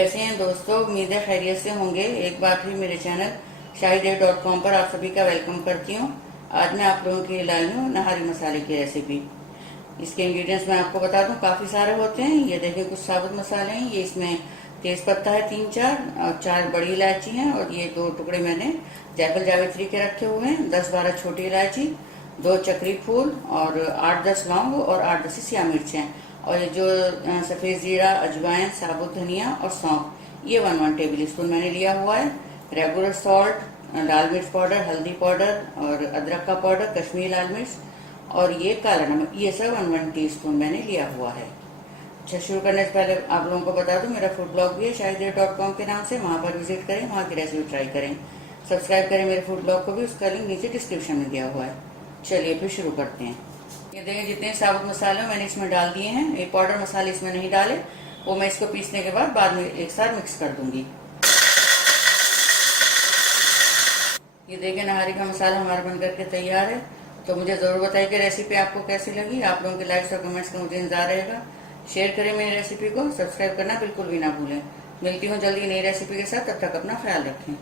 कैसे हैं दोस्तों। उम्मीद है खैरियत से होंगे। एक बार फिर मेरे चैनल shahidev.com पर आप सभी का वेलकम करती हूँ। आज मैं आप लोगों के लिए लाई हूँ नहारी मसाले की रेसिपी। इसके इंग्रेडिएंट्स मैं आपको बता दूं, काफ़ी सारे होते हैं। ये देखिए कुछ साबुत मसाले हैं। ये इसमें तेज पत्ता है 3-4 और 4 बड़ी इलायची हैं और ये 2 टुकड़े मैंने जायफल जावित्री के रखे हुए हैं। 10-12 छोटी इलायची, 2 चक्री फूल और 8-10 लौंग और 8-10 सिया मिर्चें और ये जो सफ़ेद जीरा, अजवाइन, साबुत धनिया और सौंफ, ये 1 टेबल स्पून मैंने लिया हुआ है। रेगुलर सॉल्ट, लाल मिर्च पाउडर, हल्दी पाउडर और अदरक का पाउडर, कश्मीरी लाल मिर्च और ये काला नमक, ये सब 1 टीस्पून मैंने लिया हुआ है। अच्छा, शुरू करने से पहले आप लोगों को बता दूं, मेरा फूड ब्लॉग भी है shahidev.com के नाम से। वहाँ पर विजिट करें, वहाँ की रेसिपी ट्राई करें। सब्सक्राइब करें मेरे फूड ब्लॉग को भी, उसका लिंक नीचे डिस्क्रिप्शन में दिया हुआ है। चलिए फिर शुरू करते हैं। ये देखिए जितने साबुत मसाले मैंने इसमें डाल दिए हैं। एक पाउडर मसाले इसमें नहीं डाले, वो मैं इसको पीसने के बाद में एक साथ मिक्स कर दूंगी। ये देखिए नहारी का मसाला हमारा बन करके तैयार है। तो मुझे ज़रूर बताइए कि रेसिपी आपको कैसी लगी। आप लोगों के लाइक्स और कमेंट्स का मुझे इंतजार रहेगा। शेयर करें मेरी रेसिपी को, सब्सक्राइब करना बिल्कुल भी ना भूलें। मिलती हूँ जल्दी नई रेसिपी के साथ, तब तक अपना ख्याल रखें।